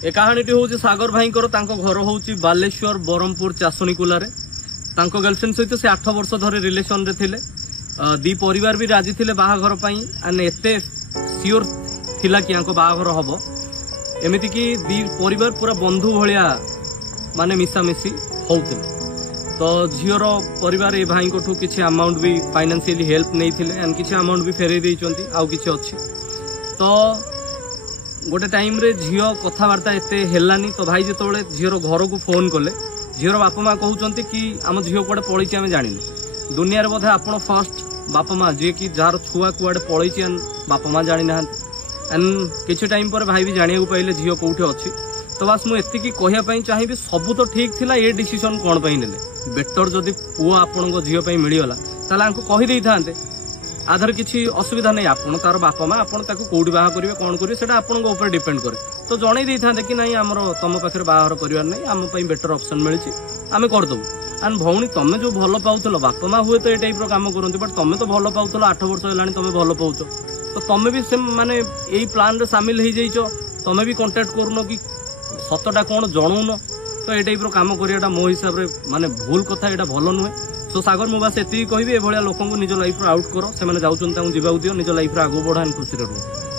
ए कहानी हूँ सागर भाई घर हूँ बालेश्वर बरहमपुर चासणीकुला गर्लफ्रेंड सहित से 8 वर्ष धरे रिलेशन रे थिले। दी परिवार भी राजी थिले बाहाघर पई एंड एते सियोर थिला कि बाहाघर हबो। एमिति कि दी परिवार पूरा बंधु भलिया माने मिसामिसी होउथिले। तो झीर परिवार ए भाई को किसी अमाउंट भी फाइनेंशियली हेल्प नहीं थिले एंड किसी अमाउंट भी फेरई देइचंती आउ किछि अछि। तो गोटे टाइम रे झील कथबार्ता एते हेलानी। तो भाई जिते झीर घर को फोन कले झीर बापा माँ कहते कि आम झील कुआडे पलैछि आम जानिनी। दुनिया बोधे आपण फर्स्ट बापा माँ जी कि जार छुआ कुआडे पलैछि बापा माँ जानी ना। एंड किछि टाइम पर भाई भी जानिया पाइले झील कोठी अछि। तो बस मुझे कहवाई चाहिए सबू तो ठीक थिला ये डिसीजन कौन पे नेले। बेटर जदि पुओ आपण झील मिलगला ताले कहीदे था आधार किसी असुविधा नहीं। आपन तार बापा माँ आपन ताको कोडी बाहा करिवे कोन करिवे सेटा आपन ऊपर डिपेंड करे। तो जणै दै था कि नहीं आमर तुम पाखे बाहर करिवार नहीं आम पई बेटर ऑप्शन मिली आम करदेबू। एंड भौणी तमें जो भल पाउथलो बापा माँ हुए तो ये टाइप काम करते बट तुम तो भल पाउथलो 8 वर्ष है तुम भल पाउछ। तो तुम भी से माने यही प्लान रे शामिल हो जाइछ। तुम भी कांटेक्ट करूनो कि सतटा कौन जणौन। तो ये टाइप काम करियाटा मो हिसाब रे माने भूल कथा एटा भल नुहे। सो सागर मु बस एति कहबी ए भलिया लोकन को निज लाइफ रे आउट करो। से माने जाउछन ताऊ जीवा दियो निज लाइफ रे आगो बढ़ान खुशी रे रहो।